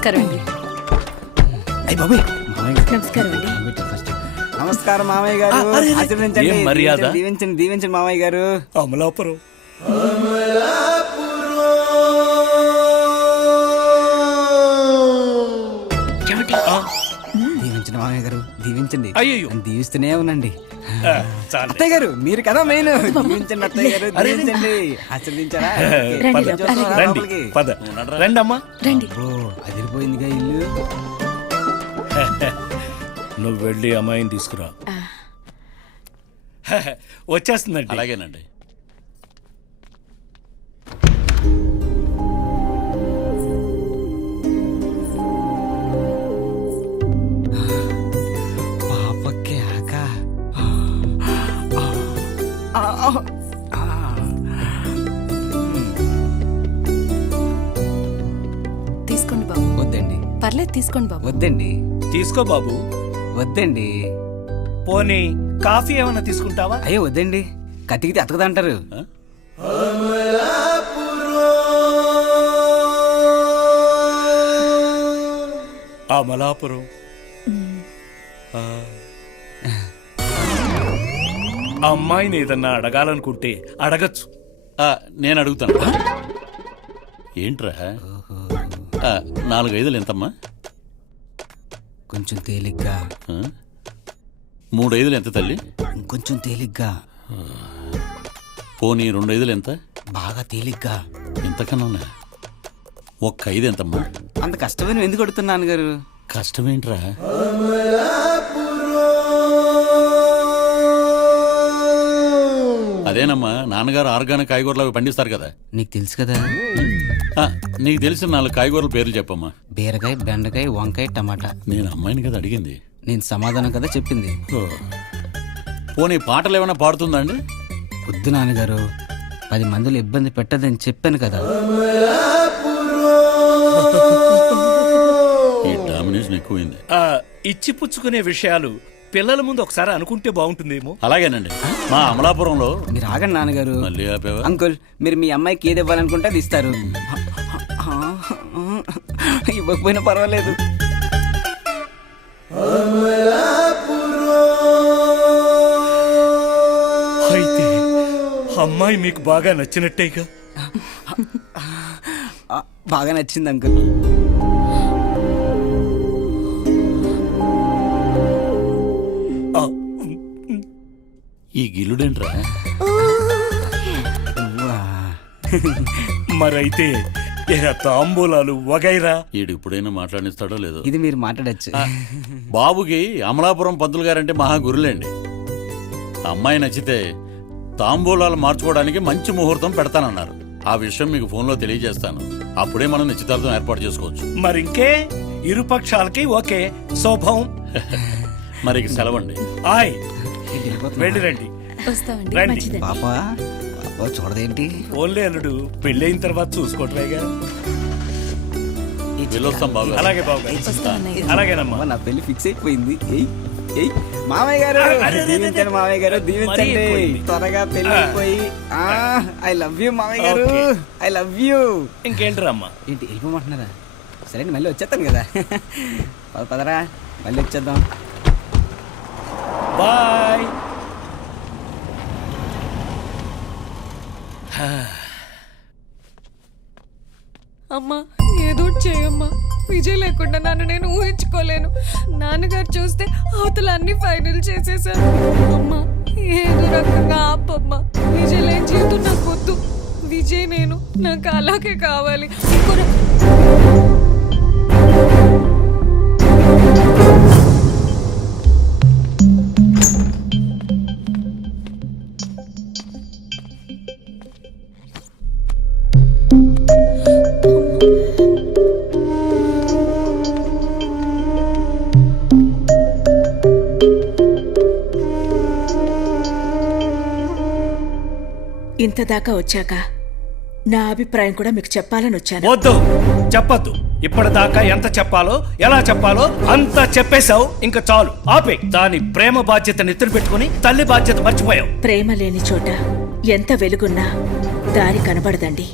నమస్కారం అండి. అయ్య బాబాయ్ నమస్కారం అండి. నమస్కారం మామయ్య గారు. ఆశీర్వదించండి, ఏం మర్యాద? దీవించండి దీవించండి మామయ్య గారు. అమలాపురం దీవించండి మామయ్య గారు, దీవించండి. అయ్యయ్యో. నన్ను దీవిస్తూనే ఉండండి. చాలు. అత్తయ్య గారు మీరు కదా మెయిన్. దీవించండి అత్తయ్య గారు, దీవించండి. ఆశీర్వదించారా? రండి, చూస్తున్నారా రండి లోపలికి? పద రండి అమ్మా. రండి. ఓ అదిరిపోయిందిగా ఇల్లు. నువ్వు వెళ్ళి అమ్మాయిని తీసుకురా. వచ్చేస్తుందండి. అలాగేనండి. పాపకి ఆక. తీసుకోండి బాబు. వద్దండి పర్లేదు, తీసుకోండి బాబు. వద్దండి తీసుకో బాబు. వద్దండి. పోనీ కాఫీ ఏమైనా తీసుకుంటావా? అయ్యో వద్దండి, కతికితే అతకదంటారు. అమలాపురం. అమ్మాయిని ఏదన్నా అడగాలనుకుంటే అడగచ్చు. నేను అడుగుతాను. ఏంట్రా 4-5 ఎంతమ్మా? కొంచెం తేలిగ్గా. 3-5 ఎంత తల్లి? ఇంకొంచెం తేలిగ్గా. పోనీ 2-5 ఎంత? బాగా తేలిగ్గా. ఇంతకన్నా 1-5 ఎంతమ్మా? అంత కష్టమైన ఎందుకు అడుగుతున్నాను గారు? కష్టమేంట్రా? అదేనమ్మా, నాన్నగారు ఆర్గానిక్ కాయగూరలు అవి పండిస్తారు కదా. నీకు తెలుసు కదా. నీకు తెలిసిన 4 కాయగూరల పేర్లు చెప్పమ్మా. బీరకాయ, బెండకాయ, వంకాయ, టమాటా. నేను అమ్మాయిని కదా అడిగింది. నేను సమాధానం కదా చెప్పింది. ఓ. పోనీ పాటలు ఏమైనా పాడుతుందా అండి? వద్దు నాన్నగారు, 10 మందిలో ఇబ్బంది పెట్టదని చెప్పాను కదా. ఈ డామినేషన్ ఎక్కువైంది. ఇచ్చి పుచ్చుకునే విషయాలు పిల్లల ముందు ఒకసారి అనుకుంటే బాగుంటుందేమో. అలాగేనండి. మా అమలాపురంలో మీరు ఆగండి నాన్నగారు. మళ్ళీ ఆపేవా? అంకుల్, మీరు మీ అమ్మాయికి ఏది ఇవ్వాలనుకుంటే అది ఇస్తారు. ఇవ్వకపోయినా పర్వాలేదు. అయితే అమ్మాయి మీకు బాగా నచ్చినట్టేగా? బాగా నచ్చింది అంకుల్. ఈ గిల్లుడేంట్రా? మరైతే తాంబూలాలు వగైరా. ఈడు ఇప్పుడైనా మాట్లాడిస్తాడో లేదో. ఇది మీరు మాట్లాడచ్చు. బాబుకి అమలాపురం పంతులు గారంటే మహా గురులేండి. అమ్మాయి నచ్చితే తాంబూలాలు మార్చుకోవడానికి మంచి ముహూర్తం పెడతానన్నారు. ఆ విషయం మీకు ఫోన్లో తెలియజేస్తాను. అప్పుడే మనం నిశ్చితార్థం ఏర్పాటు చేసుకోవచ్చు. మరింకే ఇరుపక్షాలకి ఓకే శోభం. మరి సెలవండి. ఆయ్ వెళ్ళి రండి. వస్తామండి. రండి. మంచిదండి. పాపా చూడదేంటి? ఓన్లీ అల్లుడు పెళ్ళైన తర్వాత చూసుకోవటమేగా. వెళ్ళొస్తాం బాబు. అలాగే బాబు. వస్తాం అన్నయ్య. అలాగేనమ్మా. నా పెళ్లి ఫిక్స్ అయిపోయింది. మామయ్య గారు దీవించండి, మామయ్య గారు దీవించండి. త్వరగా పెళ్లి అయిపోయి. ఐ లవ్ యూ మామయ్య గారు, ఐ లవ్ యూ. ఇంకేంటిరా అమ్మా? ఏంటి వెళ్ళిపోమంటున్నారా? సరే మళ్ళీ వచ్చేస్తాను కదా. పదరా మళ్ళీ వచ్చేద్దాం. బాయ్. అమ్మా ఏదో చేయమ్మా. విజయ్ లేకుండా నన్ను నేను ఊహించుకోలేను. నాన్నగారు చూస్తే అవతల అన్ని ఫైనల్ చేసేసారు. అమ్మా ఏదో రకంగా ఆపమ్మా. విజయ్ లేని జీవితం నాకు వద్దు. విజయ్ నేను నాకు అలాగే కావాలి. ఇంతదాకా వచ్చాక నా అభిప్రాయం కూడా మీకు చెప్పాలని వచ్చాను. వద్దు, చెప్పద్దు. ఇప్పటిదాకా ఎంత చెప్పాలో ఎలా చెప్పాలో అంత చెప్పేశావు. ఇంకా చాలు, ఆపే. దాని ప్రేమ బాధ్యత నెత్తిన పెట్టుకుని తల్లి బాధ్యత మర్చిపోయావు. ప్రేమ లేని చోట ఎంత వెలుగున్నా దారి కనబడదండి.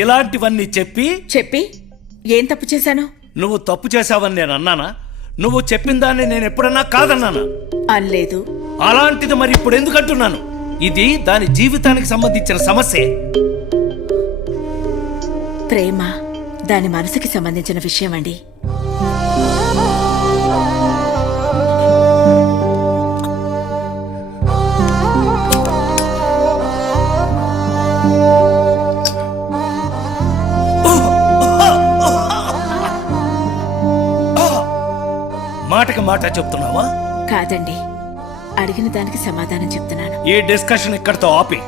ఇలాంటివన్నీ చెప్పి చెప్పి ఏం తప్పు చేశాను? నువ్వు తప్పు చేశావని నేను అన్నానా? నువ్వు చెప్పిన దాన్ని నేను ఎప్పుడన్నా కాదన్నానా? అనలేదు. అలాంటిది మరి ఇప్పుడు ఎందుకు అంటున్నాను? ఇది దాని జీవితానికి సంబంధించిన సమస్యే. ప్రేమ దాని మనసుకి సంబంధించిన విషయం అండి. మాటకి మాట చెప్తున్నావా? కాదండి, అడిగిన దానికి సమాధానం చెప్తున్నాను. ఈ డిస్కషన్ ఇక్కడితో ఆపి.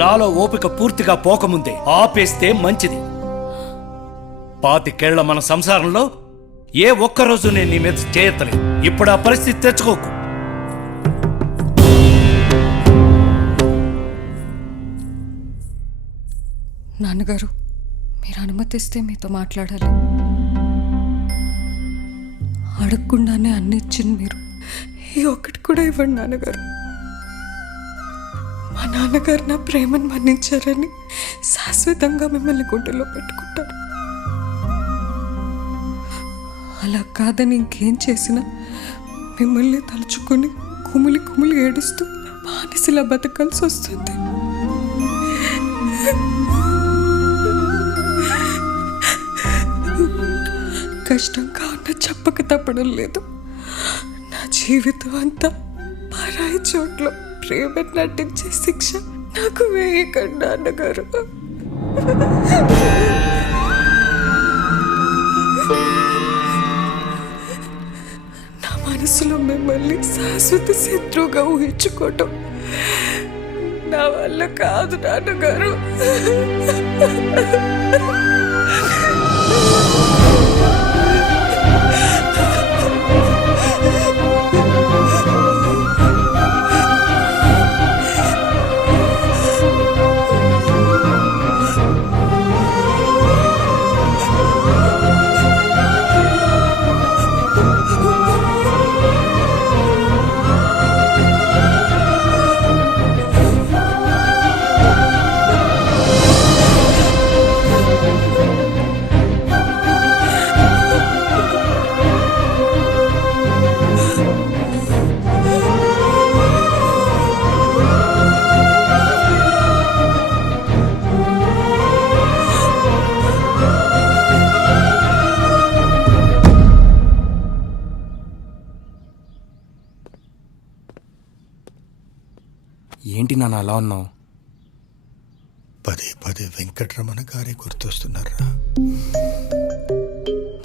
నాలో ఓపిక పూర్తిగా పోకముందే ఆపేస్తే మంచిది. 25 ఏళ్ల మన సంసారంలో ఏ ఒక్కరోజు నేను నీ మీద చేయత్తలేదు. ఇప్పుడు ఆ పరిస్థితి తెచ్చుకోకు. నాన్నగారు, మీరు అనుమతిస్తే మీతో మాట్లాడాలి. అడగకుండానే అన్ని ఇచ్చింది మీరు. ఈ ఒక్కటి కూడా ఇవ్వండి నాన్నగారు. మా నాన్నగారు నా ప్రేమను మన్నించారని శాశ్వతంగా మిమ్మల్ని గుండెలో పెట్టుకుంటారు. అలా కాదని ఇంకేం చేసినా మిమ్మల్ని తలుచుకొని కుమిలి కుమిలి ఏడుస్తూ బానిసలా బతకాల్సి వస్తుంది. కష్టంగా ఉన్న చెప్పక తప్పడం లేదు. నా జీవితం అంతా పరాయి చోట్ల ప్రేమ నటించే శిక్ష నాకు వేయకండి నాన్నగారు. నా మనసులో మిమ్మల్ని శాశ్వత శత్రువుగా ఊహించుకోవటం నా వల్ల కాదు నాన్నగారు. ఏంటి నాన్న అలా ఉన్నావు? పదే పదే వెంకటరమణ గారే గుర్తొస్తున్నారా?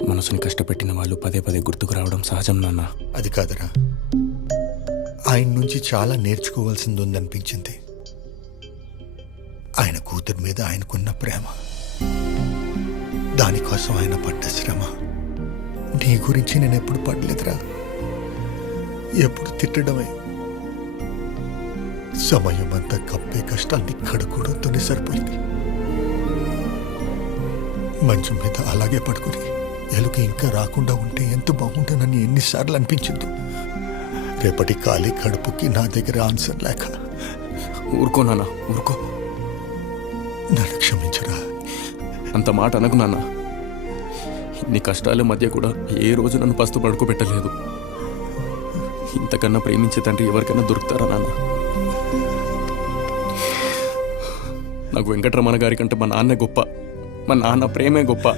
మనసుని కష్టపెట్టిన వాళ్ళు పదే పదే గుర్తుకు రావడం సహజం నాన్న. అది కాదురా, ఆయన నుంచి చాలా నేర్చుకోవాల్సింది ఉందనిపించింది. ఆయన కూతురు మీద ఆయనకున్న ప్రేమ, దానికోసం ఆయన పడ్డ శ్రమ. నీ గురించి నేను ఎప్పుడు పడలేదురా, ఎప్పుడు తిట్టడమే. సమయం అంతా కప్పే కష్టాన్ని కడుకోవడంతోనే సరిపోయింది. మంచం మీద అలాగే పడుకుని ఎలుక ఇంకా రాకుండా ఉంటే ఎంత బాగుంటుందని ఎన్నిసార్లు అనిపించింది. రేపటి ఖాళీ కడుపుకి నా దగ్గర ఆన్సర్ లేక. ఊరుకో నాన్న, ఊరుకో. నన్ను క్షమించరా. అంత మాట అనకు నాన్న. ఇన్ని కష్టాల మధ్య కూడా ఏ రోజు నన్ను పస్తు పడుకోబెట్టలేదు. ఇంతకన్నా ప్రేమించే తండ్రి ఎవరికైనా దొరుకుతారా నాన్న? నాకు వెంకటరమణ గారి కంటే మా నాన్నే గొప్ప. మా నాన్న ప్రేమే గొప్ప.